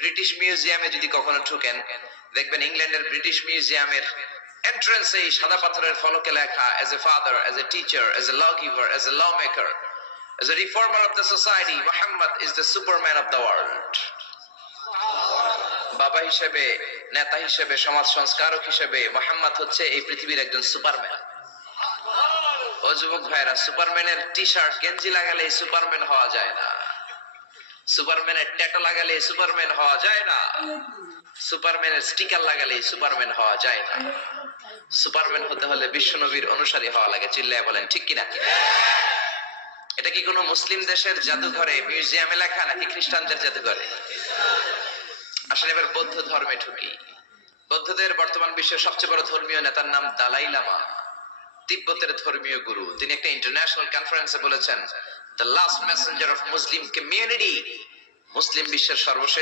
British মিউজিয়ামে যদি কখনো ঢুকেন, দেখবেন ইংল্যান্ডের ব্রিটিশ মিউজিয়ামের এন্ট্রান্সে সাদা পাথরের ফলকে লেখা, as a father, as a teacher, as a lawgiver, as a lawmaker, as a reformer of the society, Muhammad is the superman of the world. বাবা হিসেবে, নেতা হিসেবে, সমাজ সংস্কারক হিসেবে মুহাম্মদ হচ্ছে এই পৃথিবীর একজন সুপারম্যান। ও যুবক ভাইরা, সুপারম্যানের টি শার্ট গেঞ্জি লাগালে সুপারম্যান হওয়া যায় না, সুপারম্যানের ট্যাটু লাগালে সুপারম্যান হওয়া যায় না, সুপারম্যানের স্টিকার লাগালে সুপারম্যান হওয়া যায় না। সুপারম্যান হতে হলে বিশ্বনবীর অনুসারী হওয়া লাগে। চিল্লায় বলেন ঠিক কিনা? এটা কি কোনো মুসলিম দেশের জাদুঘরে মিউজিয়ামে লেখা নাকি খ্রিস্টানদের জাদুঘরে? আসলে এবার বৌদ্ধ ধর্মে ঢুকি। বৌদ্ধদের বর্তমান বিশ্বের সবচেয়ে বড় ধর্মীয় নেতার নাম দালাই লামা, তিব্বতের ধর্মীয় গুরু। তিনি একটা ইন্টারন্যাশনাল কনফারেন্সে বলেছেন, the last messenger of Muslim community, মুসলিম বিশ্বের সর্বশেষ